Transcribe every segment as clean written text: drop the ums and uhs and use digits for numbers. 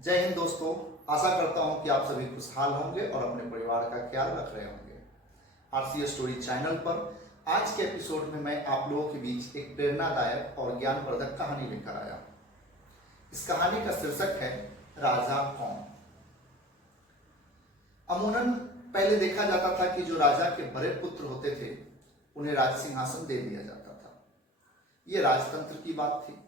जय हिंद दोस्तों। आशा करता हूं कि आप सभी खुशहाल होंगे और अपने परिवार का ख्याल रख रहे होंगे। आरसीए स्टोरी चैनल पर आज के एपिसोड में मैं आप लोगों के बीच एक प्रेरणादायक और ज्ञानवर्धक कहानी लेकर आया हूं। इस कहानी का शीर्षक है राजा कौन। अमूमन पहले देखा जाता था कि जो राजा के बड़े पुत्र होते थे उन्हें राज सिंहासन दे दिया जाता था। ये राजतंत्र की बात थी।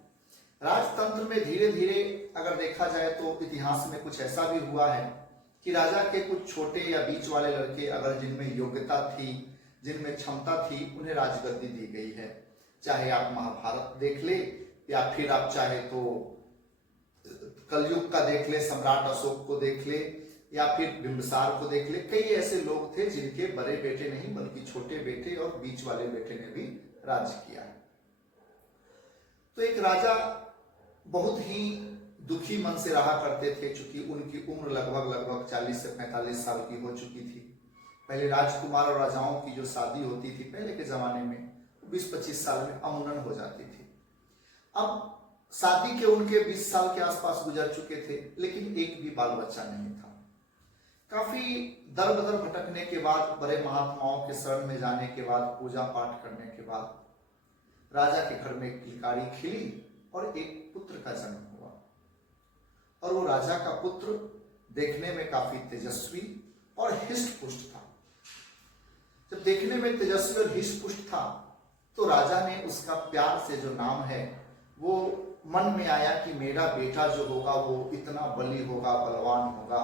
राजतंत्र में धीरे धीरे अगर देखा जाए तो इतिहास में कुछ ऐसा भी हुआ है कि राजा के कुछ छोटे या बीच वाले लड़के अगर जिनमें योग्यता थी, जिनमें क्षमता थी, उन्हें राजगद्दी दी गई है। चाहे आप महाभारत देख ले या फिर आप चाहे तो कलयुग का देख ले, सम्राट अशोक को देख ले या फिर बिंबिसार को देख ले। कई ऐसे लोग थे जिनके बड़े बेटे नहीं बल्कि छोटे बेटे और बीच वाले बेटे ने भी राज किया है। तो एक राजा बहुत ही दुखी मन से रहा करते थे, चूंकि उनकी उम्र लगभग 40 से 45 साल की हो चुकी थी। पहले राजकुमार और राजाओं की जो शादी होती थी पहले के जमाने में 20-25 साल में अमूमन हो जाती थी। अब शादी के उनके 20 साल के आसपास गुजर चुके थे, लेकिन एक भी बाल बच्चा नहीं था। काफी दर बदर भटकने के बाद, बड़े महात्माओं के शरण में जाने के बाद, पूजा पाठ करने के बाद राजा के घर में एक किलकारी खिली और एक पुत्र का जन्म हुआ। और वो राजा का पुत्र देखने में काफी तेजस्वी और हिष्ट पुष्ट था। जब देखने में तेजस्वी और हिष्ट पुष्ट था तो राजा ने उसका प्यार से जो नाम है वो मन में आया कि मेरा बेटा जो होगा वो इतना बली होगा, बलवान होगा।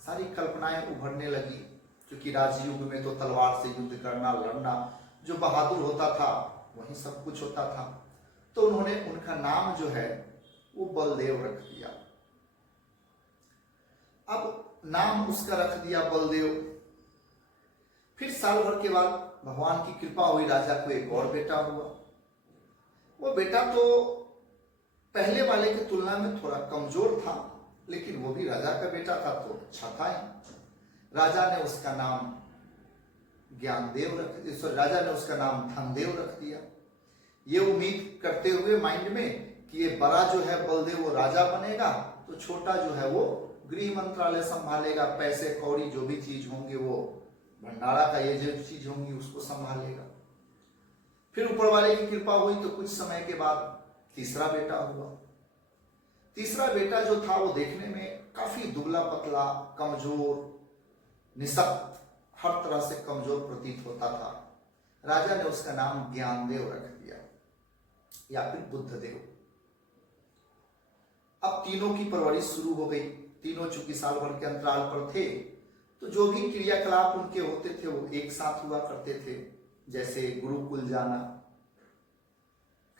सारी कल्पनाएं उभरने लगी, क्योंकि राजयुग में तो तलवार से युद्ध करना, लड़ना, जो बहादुर होता था वही सब कुछ होता था। तो उन्होंने उनका नाम जो है वो बलदेव रख दिया। अब नाम उसका रख दिया बलदेव। फिर साल भर के बाद भगवान की कृपा हुई, राजा को एक और बेटा हुआ। वो बेटा तो पहले वाले की तुलना में थोड़ा कमजोर था, लेकिन वो भी राजा का बेटा था तो अच्छा था ही। राजा ने उसका नाम ज्ञानदेव रख दिया, राजा ने उसका नाम धनदेव रख दिया, ये उम्मीद करते हुए माइंड में कि ये बड़ा जो है बलदेव वो राजा बनेगा, तो छोटा जो है वो गृह मंत्रालय संभालेगा, पैसे कौड़ी जो भी चीज होंगे वो भंडारा का ये जो चीज होंगी उसको संभालेगा। फिर ऊपर वाले की कृपा हुई तो कुछ समय के बाद तीसरा बेटा हुआ। तीसरा बेटा जो था वो देखने में काफी दुबला पतला, कमजोर, निशक्त, हर तरह से कमजोर प्रतीत होता था। राजा ने उसका नाम ज्ञानदेव रख दिया या फिर बुद्धदेव। अब तीनों की परवरिश शुरू हो गई। तीनों चूंकि साल भर के अंतराल पर थे तो जो भी क्रियाकलाप उनके होते थे वो एक साथ हुआ करते थे। जैसे गुरुकुल जाना,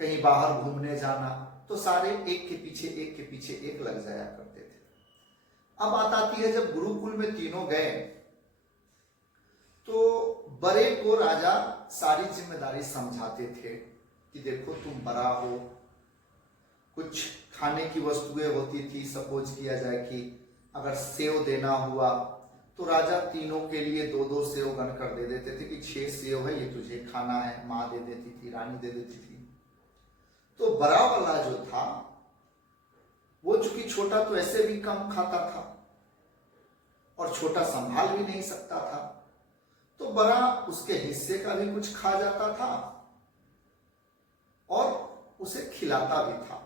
कहीं बाहर घूमने जाना, तो सारे एक के पीछे एक लग जाया करते थे। अब बात आती है जब गुरुकुल में तीनों गए तो बड़े को राजा सारी जिम्मेदारी समझाते थे कि देखो तुम बड़ा हो। कुछ खाने की वस्तुएं होती थी, सपोज किया जाए कि अगर सेव देना हुआ तो राजा तीनों के लिए 2-2 सेव गन कर दे देते थे कि 6 सेव है, ये तुझे खाना है। माँ दे देती थी, रानी दे देती थी। तो बड़ा वाला जो था वो चूंकि छोटा तो ऐसे भी कम खाता था और छोटा संभाल भी नहीं सकता था, तो बड़ा उसके हिस्से का भी कुछ खा जाता था और उसे खिलाता भी था।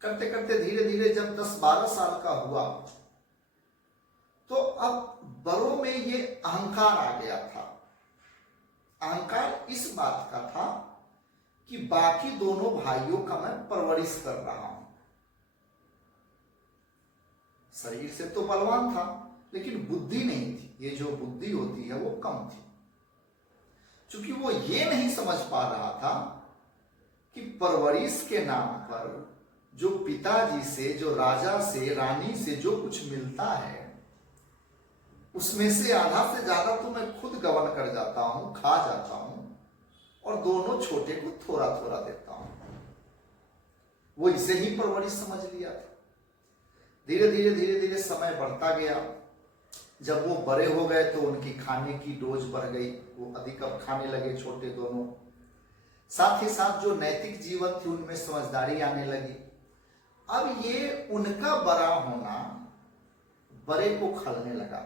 करते करते धीरे धीरे जब 10-12 साल का हुआ तो अब बड़ों में ये अहंकार आ गया था। अहंकार इस बात का था कि बाकी दोनों भाइयों का मैं परवरिश कर रहा हूं। शरीर से तो बलवान था लेकिन बुद्धि नहीं थी। ये जो बुद्धि होती है वो कम थी, क्योंकि वो ये नहीं समझ पा रहा था कि परवरिश के नाम पर जो पिताजी से, जो राजा से, रानी से जो कुछ मिलता है उसमें से आधा से ज्यादा तो मैं खुद गवन कर जाता हूं, खा जाता हूं, और दोनों छोटे को थोड़ा थोड़ा देता हूं। वो इसे ही परवरिश समझ लिया था। धीरे धीरे समय बढ़ता गया। जब वो बड़े हो गए तो उनकी खाने की डोज बढ़ गई, वो अधिक अब खाने लगे छोटे दोनों। साथ ही साथ जो नैतिक जीवन थी उनमें समझदारी आने लगी। अब ये उनका बड़ा होना बड़े को खलने लगा,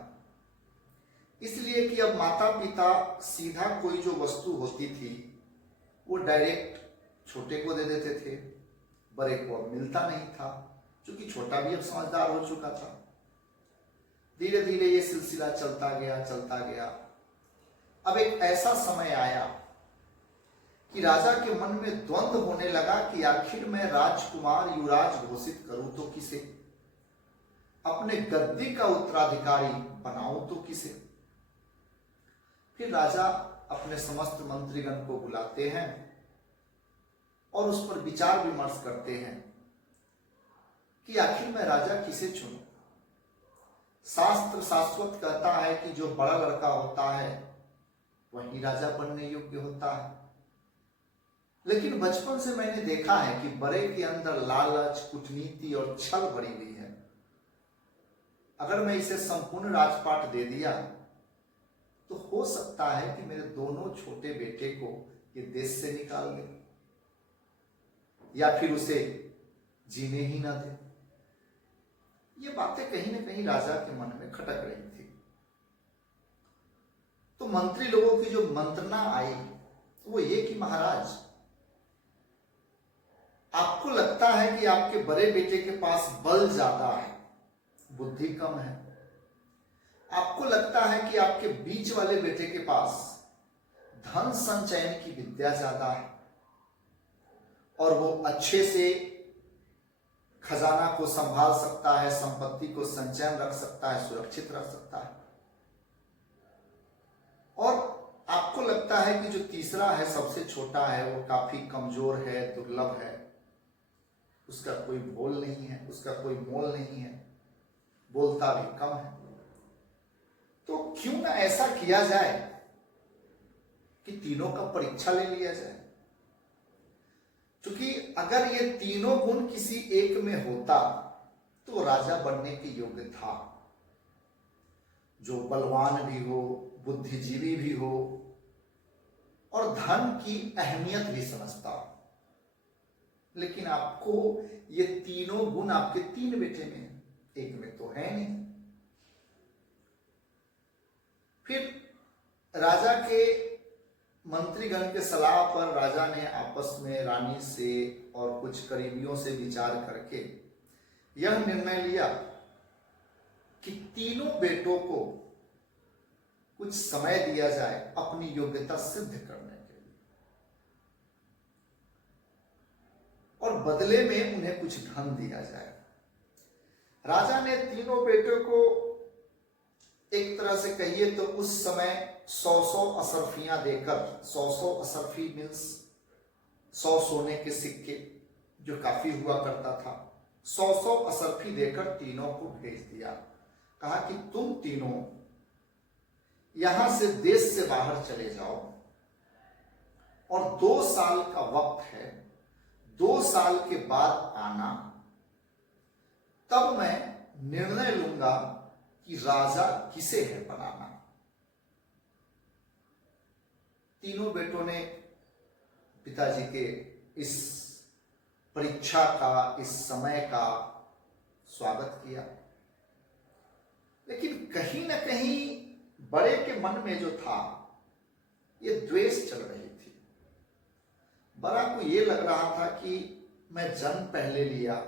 इसलिए कि अब माता पिता सीधा कोई जो वस्तु होती थी वो डायरेक्ट छोटे को दे देते थे, बड़े को अब मिलता नहीं था, क्योंकि छोटा भी अब समझदार हो चुका था। धीरे धीरे ये सिलसिला चलता गया। अब एक ऐसा समय आया कि राजा के मन में द्वंद्व होने लगा कि आखिर मैं राजकुमार युवराज घोषित करूं तो किसे, अपने गद्दी का उत्तराधिकारी बनाऊं तो किसे। फिर राजा अपने समस्त मंत्रीगण को बुलाते हैं और उस पर विचार विमर्श करते हैं कि आखिर मैं राजा किसे चुनूं। शास्त्र शाश्वत कहता है कि जो बड़ा लड़का होता है वही राजा बनने योग्य होता है, लेकिन बचपन से मैंने देखा है कि बड़े के अंदर लालच, कूटनीति और छल भरी हुई है। अगर मैं इसे संपूर्ण राजपाट दे दिया तो हो सकता है कि मेरे दोनों छोटे बेटे को ये देश से निकाल दे या फिर उसे जीने ही ना दे। ये बातें कहीं ना कहीं राजा के मन में खटक रही थी। तो मंत्री लोगों की जो मंत्रणा आई वो ये कि महाराज, आपको लगता है कि आपके बड़े बेटे के पास बल ज्यादा है, बुद्धि कम है। आपको लगता है कि आपके बीच वाले बेटे के पास धन संचयन की विद्या ज्यादा है और वो अच्छे से खजाना को संभाल सकता है, संपत्ति को संचयन रख सकता है, सुरक्षित रख सकता है। और आपको लगता है कि जो तीसरा है, सबसे छोटा है, वो काफी कमजोर है, दुर्लभ है, उसका कोई बोल नहीं है, उसका कोई मोल नहीं है, बोलता भी कम है। तो क्यों ना ऐसा किया जाए कि तीनों का परीक्षा ले लिया जाए, क्योंकि अगर ये तीनों गुण किसी एक में होता तो राजा बनने के योग्य था। जो बलवान भी हो, बुद्धिजीवी भी हो और धन की अहमियत भी समझता हो। लेकिन आपको ये तीनों गुण आपके तीन बेटे में है, एक में तो है नहीं। फिर राजा के मंत्रीगण के सलाह पर राजा ने आपस में रानी से और कुछ करीबियों से विचार करके यह निर्णय लिया कि तीनों बेटों को कुछ समय दिया जाए अपनी योग्यता सिद्ध करने के लिए, और बदले में उन्हें कुछ धन दिया जाए। राजा ने तीनों बेटों को एक तरह से कहिए तो उस समय 100 असरफियां देकर, 100 असरफी मीन्स 100 सोने के सिक्के, जो काफी हुआ करता था, 100 असरफी देकर तीनों को भेज दिया। कहा कि तुम तीनों यहां से देश से बाहर चले जाओ और 2 साल का वक्त है, 2 साल के बाद आना, तब मैं निर्णय लूंगा कि राजा किसे है बनाना। तीनों बेटों ने पिताजी के इस परीक्षा का, इस समय का स्वागत किया, लेकिन कहीं ना कहीं बड़े के मन में जो था ये द्वेष चल रही थी। बड़ा को ये लग रहा था कि मैं जन्म पहले लिया,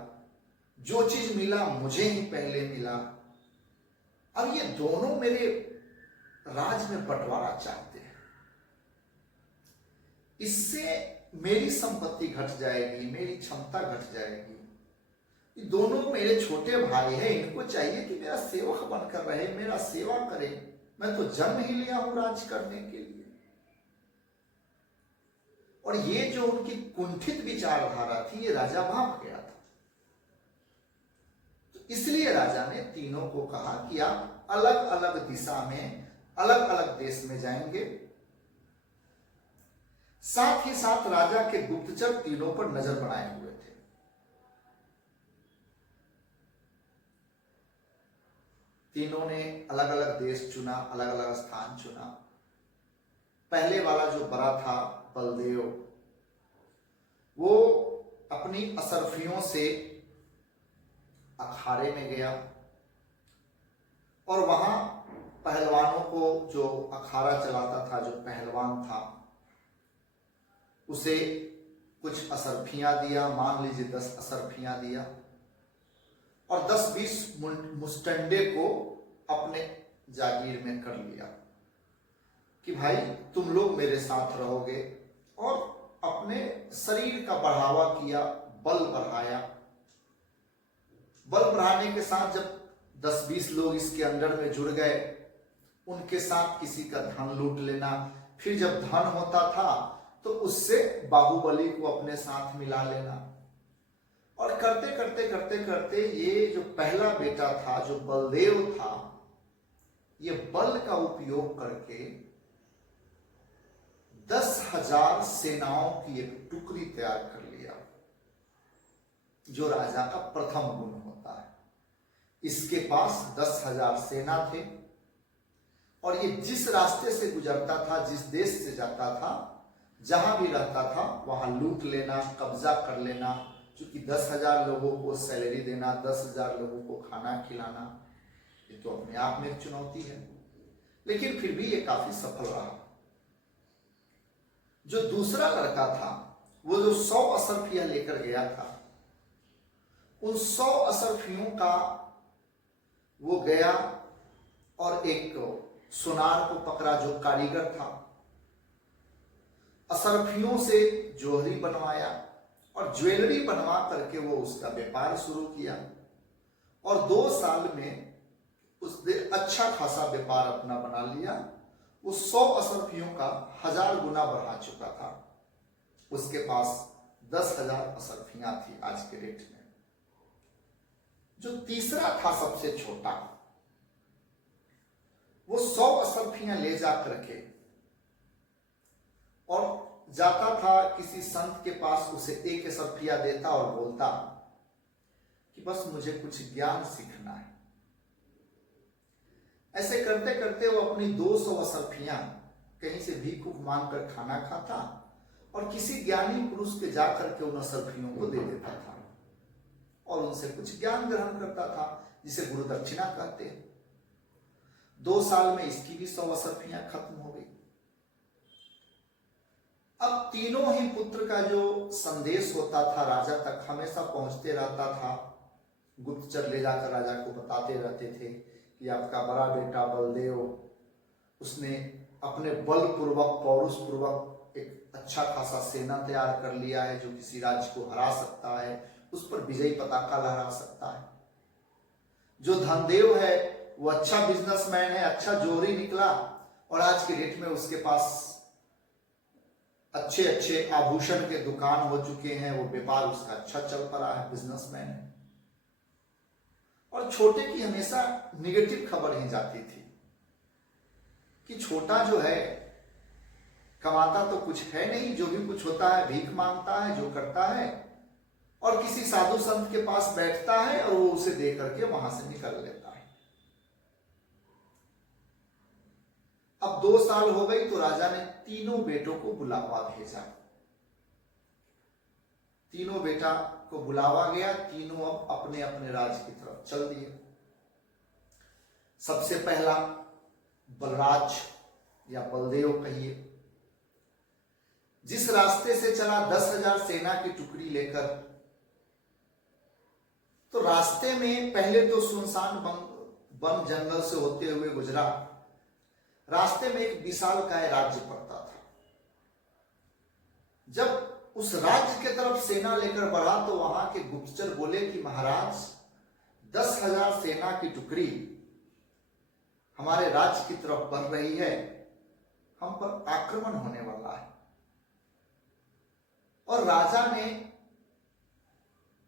जो चीज मिला मुझे ही पहले मिला, और ये दोनों मेरे राज में बंटवारा चाहते हैं, इससे मेरी संपत्ति घट जाएगी, मेरी क्षमता घट जाएगी। ये दोनों मेरे छोटे भाई हैं, इनको चाहिए कि मेरा सेवक बनकर रहे, मेरा सेवा करे। मैं तो जन्म ही लिया हूं राज करने के लिए। और ये जो उनकी कुंठित विचारधारा थी, ये राजा भाप गया था। तो इसलिए राजा ने तीनों को कहा कि आप अलग अलग दिशा में, अलग अलग देश में जाएंगे। साथ ही साथ राजा के गुप्तचर तीनों पर नजर बनाए हुए थे। तीनों ने अलग अलग देश चुना, अलग अलग स्थान चुना। पहले वाला जो बड़ा था बलदेव, वो अपनी असरफियों से अखाड़े में गया और वहां पहलवानों को, जो अखाड़ा चलाता था, जो पहलवान था, उसे कुछ असरफियां दिया, मान लीजिए 10 असरफियां दिया, और 10-20 मुस्टंडे को अपने जागीर में कर लिया कि भाई तुम लोग मेरे साथ रहोगे, और अपने शरीर का बढ़ावा किया, बल बढ़ाया। बल बढ़ाने के साथ जब 10-20 लोग इसके अंडर में जुड़ गए, उनके साथ किसी का धन लूट लेना, फिर जब धन होता था तो उससे बाहुबली को अपने साथ मिला लेना, और करते करते करते करते ये जो पहला बेटा था, जो बलदेव था, ये बल का उपयोग करके 10,000 सेनाओं की एक टुकड़ी तैयार कर लिया, जो राजा का प्रथम गुण होता है। इसके पास 10,000 सेना थे, और ये जिस रास्ते से गुजरता था, जिस देश से जाता था, जहां भी रहता था, वहां लूट लेना, कब्जा कर लेना। क्योंकि 10,000 लोगों को सैलरी देना, 10,000 लोगों को खाना खिलाना, ये तो अपने आप में एक चुनौती है, लेकिन फिर भी ये काफी सफल रहा। जो दूसरा लड़का था, वो जो 100 असरफियां लेकर गया था, उन 100 असरफियों का वो गया और एक सुनार को पकड़ा, जो कारीगर था, असरफियों से जोहरी बनवाया, और ज्वेलरी बनवा करके वो उसका व्यापार शुरू किया, और 2 साल में उसने अच्छा खासा व्यापार अपना बना लिया। वो 100 असरफियों का 1000 गुना बढ़ा चुका था। उसके पास 10,000 असरफियां थी आज के रेट में। जो तीसरा था, सबसे छोटा, वो 100 असरफियां ले जा करके और जाता था किसी संत के पास, उसे 1 असरफिया देता और बोलता कि बस मुझे कुछ ज्ञान सीखना है। ऐसे करते करते वो अपनी 200 असरफियां कहीं से भीख मांग कर खाना खाता, और किसी ज्ञानी पुरुष के जाकर के उन असरफियों को दे देता था, और उनसे कुछ ज्ञान ग्रहण करता था, जिसे गुरु दक्षिणा कहते हैं। 2 साल में इसकी भी 100 असरफियां खत्म हो गई। अब तीनों ही पुत्र का जो संदेश होता था राजा तक हमेशा पहुंचते रहता था। गुप्तचर ले जाकर राजा को बताते रहते थे कि आपका बड़ा बेटा बलदेव, उसने अपने बलपूर्वक, पौरुष पूर्वक एक अच्छा खासा सेना तैयार कर लिया है, जो किसी राज्य को हरा सकता है, उस पर विजयी पताका लहरा सकता है। जो धनदेव है वो अच्छा बिजनेसमैन है, अच्छा जोहरी निकला, और आज के डेट में उसके पास अच्छे अच्छे आभूषण के दुकान हो चुके हैं, वो व्यापार उसका अच्छा चल पड़ा है, बिजनेसमैन है। और छोटे की हमेशा निगेटिव खबर ही जाती थी कि छोटा जो है कमाता तो कुछ है नहीं, जो भी कुछ होता है भीख मांगता है, जो करता है, और किसी साधु संत के पास बैठता है और वो उसे दे करके वहां से निकल लेता है। अब 2 साल हो गई तो राजा ने तीनों बेटों को बुलावा भेजा। तीनों बेटा को बुलावा गया, तीनों अब अपने अपने राज्य की तरफ चल दिए। सबसे पहला बलराज या बलदेव कहिए, जिस रास्ते से चला 10,000 सेना की टुकड़ी लेकर, तो रास्ते में पहले तो सुनसान वन जंगल से होते हुए गुजरा। रास्ते में एक विशालकाय राज्य पड़ता था। जब उस राज्य के तरफ सेना लेकर बढ़ा तो वहां के गुप्तचर बोले कि महाराज, 10,000 सेना की टुकड़ी हमारे राज्य की तरफ बढ़ रही है, हम पर आक्रमण होने वाला है। और राजा ने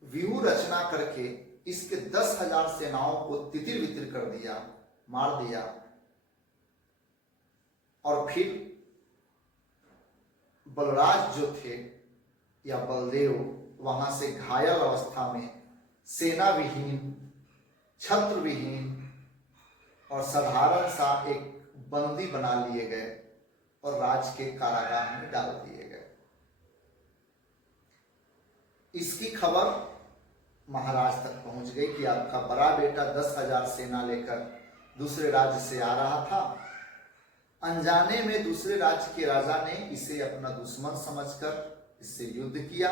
व्यूह रचना करके इसके 10,000 सेनाओं को तितिर बितिर कर दिया, मार दिया, और फिर बलराज जो थे या बलदेव वहां से घायल अवस्था में, सेना विहीन, छत्र विहीन और साधारण सा एक बंदी बना लिए गए और राज के कारागार में डाल दिए गए। इसकी खबर महाराज तक पहुंच गई कि आपका बड़ा बेटा 10,000 सेना लेकर दूसरे राज्य से आ रहा था। अनजाने में दूसरे राज्य के राजा ने इसे अपना दुश्मन समझकर इससे युद्ध किया।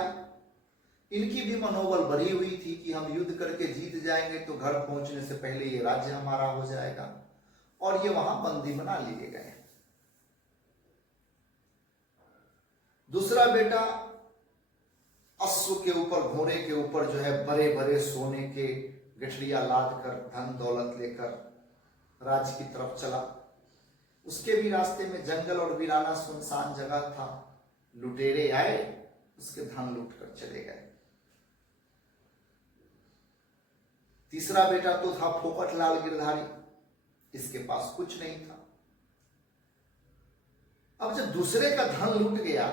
इनकी भी मनोबल बढ़ी हुई थी कि हम युद्ध करके जीत जाएंगे तो घर पहुंचने से पहले ये राज्य हमारा हो जाएगा, और ये वहां बंदी बना लिए गए। दूसरा बेटा अश्व के ऊपर, घोड़े के ऊपर जो है बड़े बड़े सोने के गठरिया लाद कर धन दौलत लेकर राज्य की तरफ चला। उसके भी रास्ते में जंगल और वीराना सुनसान जगह था। लुटेरे आए, उसके धन लूट कर चले गए। तीसरा बेटा तो था फोकट लाल गिरधारी, इसके पास कुछ नहीं था। अब जब दूसरे का धन लूट गया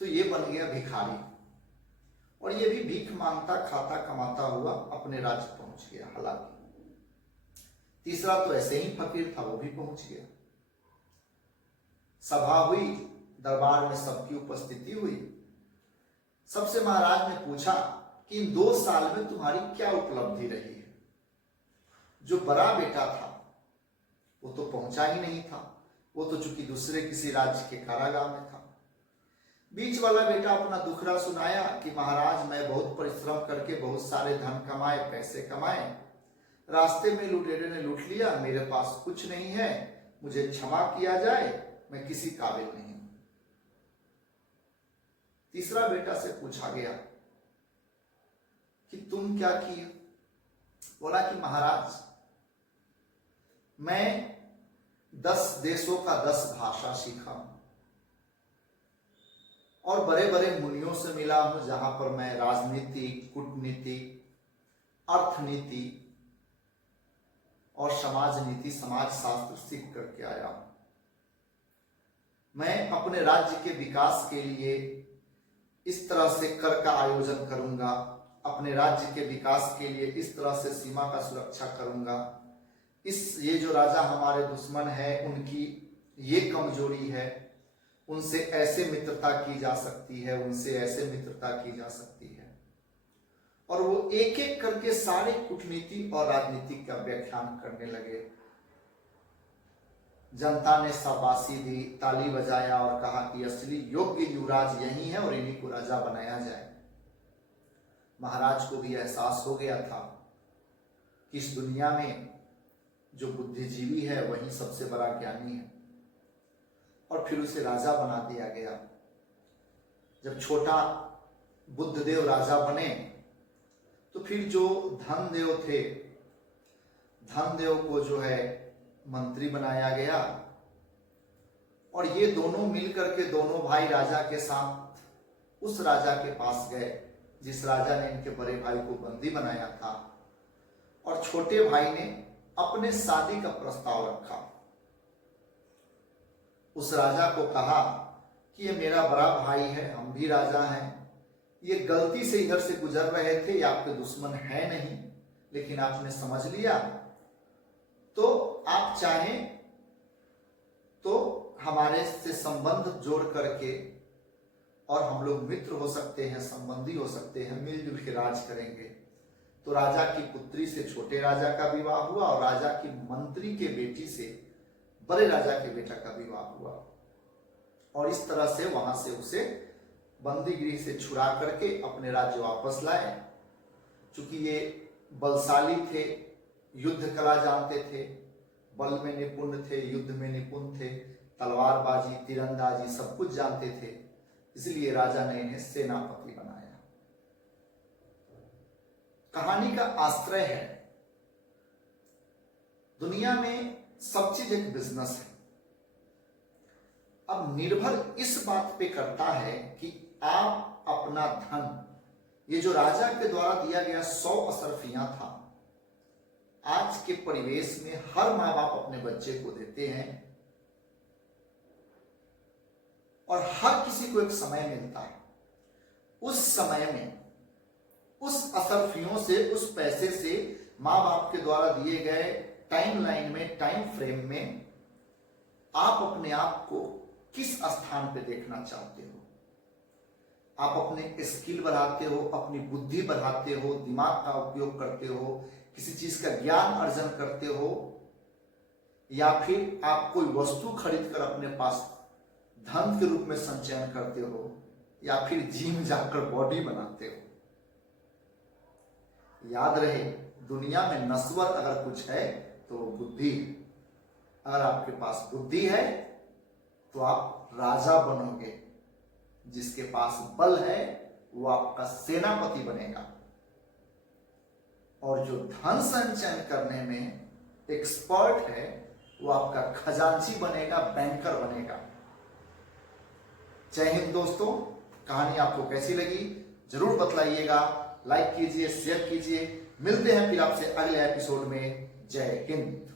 तो ये बन गया भिखारी, और ये भी भीख मांगता खाता कमाता हुआ अपने राज्य पहुंच गया। हालांकि तीसरा तो ऐसे ही फकीर था, वो भी पहुंच गया। सभा हुई, दरबार में सबकी उपस्थिति हुई। सबसे महाराज ने पूछा कि इन 2 साल में तुम्हारी क्या उपलब्धि रही है। जो बड़ा बेटा था वो तो पहुंचा ही नहीं था, वो तो चूंकि दूसरे किसी राज्य के कारागार में था। बीच वाला बेटा अपना दुखड़ा सुनाया कि महाराज, मैं बहुत परिश्रम करके बहुत सारे धन कमाए, पैसे कमाए, रास्ते में लुटेरे ने लूट लिया, मेरे पास कुछ नहीं है, मुझे क्षमा किया जाए, मैं किसी काबिल नहीं हूं। तीसरा बेटा से पूछा गया कि तुम क्या किए। बोला कि महाराज, मैं 10 देशों का 10 भाषा सीखा हूं और बड़े बड़े मुनियों से मिला हूं, जहां पर मैं राजनीति, कूटनीति, अर्थनीति और समाज नीति, समाज शास्त्र सीख करके आया हूं। मैं अपने राज्य के विकास के लिए इस तरह से कर का आयोजन करूंगा, अपने राज्य के विकास के लिए इस तरह से सीमा का सुरक्षा करूंगा। ये जो राजा हमारे दुश्मन है, उनकी ये कमजोरी है, उनसे ऐसे मित्रता की जा सकती है, उनसे ऐसे मित्रता की जा सकती है। और वो एक एक करके सारे कूटनीति और राजनीति का व्याख्यान करने लगे। जनता ने शाबाशी दी, ताली बजाया और कहा कि असली योग्य युवराज यही है और इन्हीं को राजा बनाया जाए। महाराज को भी एहसास हो गया था कि इस दुनिया में जो बुद्धिजीवी है वही सबसे बड़ा ज्ञानी है, और फिर उसे राजा बना दिया गया। जब छोटा बुद्धदेव राजा बने तो फिर जो धनदेव थे, धनदेव को जो है मंत्री बनाया गया, और ये दोनों मिलकर के दोनों भाई राजा के साथ उस राजा के पास गए जिस राजा ने इनके बड़े भाई को बंदी बनाया था, और छोटे भाई ने अपने शादी का प्रस्ताव रखा। उस राजा को कहा कि ये मेरा बड़ा भाई है, हम भी राजा हैं, ये गलती से इधर से गुजर रहे थे, ये आपके दुश्मन है नहीं, लेकिन आपने समझ लिया, तो आप चाहें तो हमारे से संबंध जोड़ करके और हम लोग मित्र हो सकते हैं, संबंधी हो सकते हैं, मिलजुल के राज करेंगे। तो राजा की पुत्री से छोटे राजा का विवाह हुआ और राजा की मंत्री के बेटी से बड़े राजा के बेटा का विवाह हुआ, और इस तरह से वहां से उसे बंदीगृह से छुड़ा करके अपने राज्य वापस लाए। चूंकि ये बलशाली थे, युद्ध कला जानते थे, बल में निपुण थे, युद्ध में निपुण थे, तलवारबाजी, तीरंदाजी सब कुछ जानते थे, इसलिए राजा ने इन्हें सेनापति बनाया। कहानी का आश्रय है, दुनिया में सब चीज एक बिजनेस है। अब निर्भर इस बात पे करता है कि आप अपना धन, ये जो राजा के द्वारा दिया गया 100 अशर्फियां था, आज के परिवेश में हर माँ बाप अपने बच्चे को देते हैं, और हर किसी को एक समय मिलता है। उस समय में उस अशर्फियों से, उस पैसे से माँ बाप के द्वारा दिए गए टाइम लाइन में, टाइम फ्रेम में आप अपने आप को किस स्थान पे देखना चाहते हो? आप अपने स्किल बढ़ाते हो, अपनी बुद्धि बढ़ाते हो, दिमाग का उपयोग करते हो, किसी चीज का ज्ञान अर्जन करते हो, या फिर आप कोई वस्तु खरीद कर अपने पास धन के रूप में संचयन करते हो, या फिर जिम जाकर बॉडी बनाते हो। याद रहे, दुनिया में नश्वर अगर कुछ है तो बुद्धि है। अगर आपके पास बुद्धि है तो आप राजा बनोगे। जिसके पास बल है वो आपका सेनापति बनेगा, और जो धन संचयन करने में एक्सपर्ट है वो आपका खजांची बनेगा, बैंकर बनेगा। जय हिंद दोस्तों। कहानी आपको कैसी लगी जरूर बतलाइएगा, लाइक कीजिए, शेयर कीजिए। मिलते हैं फिर आपसे अगले एपिसोड में। जय हिंद।